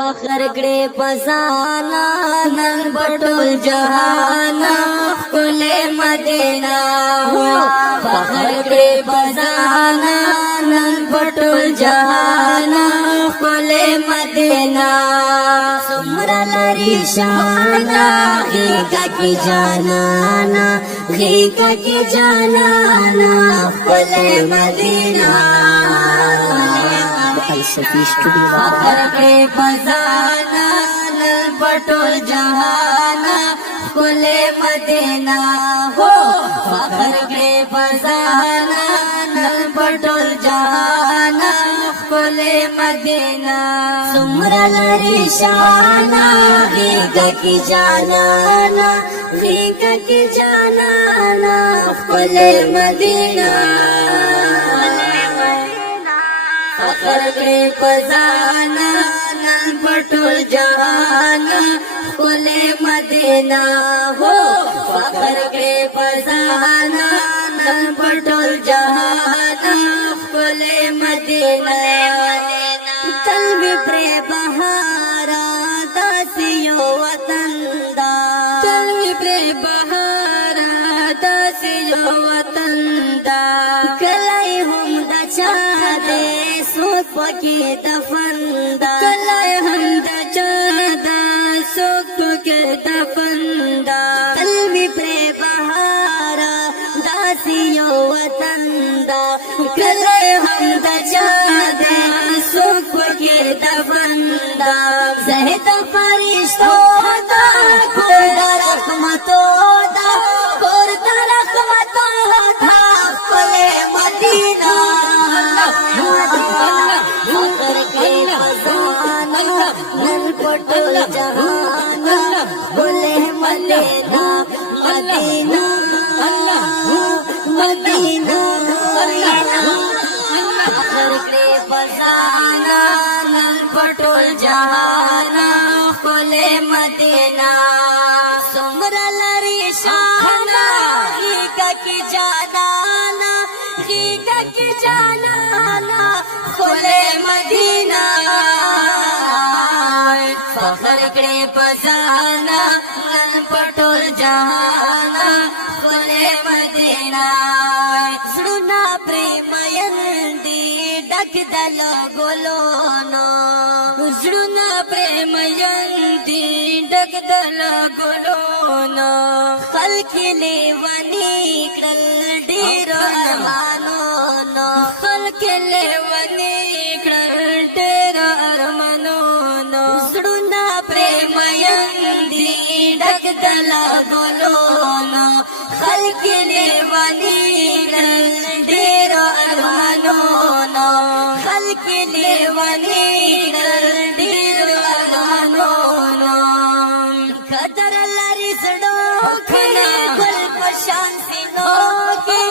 فخر کړي پزانا نن پټول جهانا کل مدینہ فخر کړي پزانا نن پټول جهانا کل مدینہ سمرا لری شانا غیگا کی جانانا غیگا کی جانانا کل مدینہ فخر کړي پزانا نن پټول جهانا کل مدینہ ہو فخر کړي پزانا نن پټول جهانا کل مدینہ سمرا لری شانا غیگا کی جانانا غیگا کی جانانا کل مدینہ فخر کړي پزانا نن پټول جهانا کل مدینہ ہو فخر کړي پزانا نن پټول جهانا کل مدینہ تلوی پر بہارا داسیو وطن دا تلوی پر بہارا داسیو وطن دا کلای هم د چا دے سوک پکی دفن دا کلای هم د چا دا سوک پکی دفن دا تلوی پر بہارا داسیو وطن دا کلای هم د چا دے سوک پکی دفن دا زہد فرشتو دا کور دا رحمتو دا کور دا رحمتو دا کل مدینہ فخر کړي پزانا نن پټول جهانا کل مدینہ مدینہ مدینہ فخر کړي پزانا نن پټول جهانا کل مدینہ سمرا لری شانا غیگا کی جانانا غیگا کی جانانا کل مدینہ فخر کړي پزانا نن پټول جهانا کل مدینہ زړونه پریم یندي ډک دل ګلونو زړونه پریم یندي ډک دل ګلونو خلک لیونی کړل ډیر ارمانونو خلک لیونی کړل ډیر ارمانونو زړونه پریم یندي ډک دل ګلونو خلک لیونی کړل ډیر ارمانونو خلک لیونی کړل ډیر ارمانونو قدر لري زړو کې ګل پشان سينو کې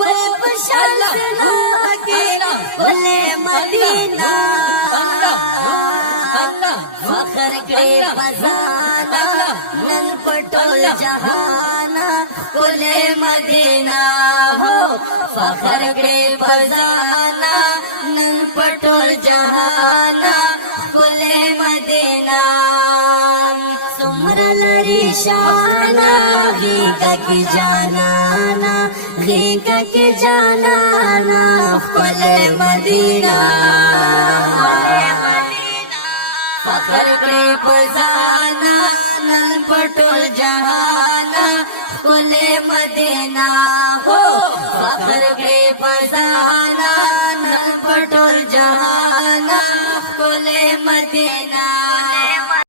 ګل پشان سينو کې کل مدینہ فخر کړي پزانا نن پټول جهانا کل مدینہ ہو فخر کړي پزانا نن پټول جهانا کل مدینہ سمرا لری شانا غیگا کی جانانا غیگا کی جانانا کل مدینہ فخر کړي پزانا نن پټول جهانا کل مدینہ ہو فخر کړي پزانا نن پټول جهانا کل مدینہ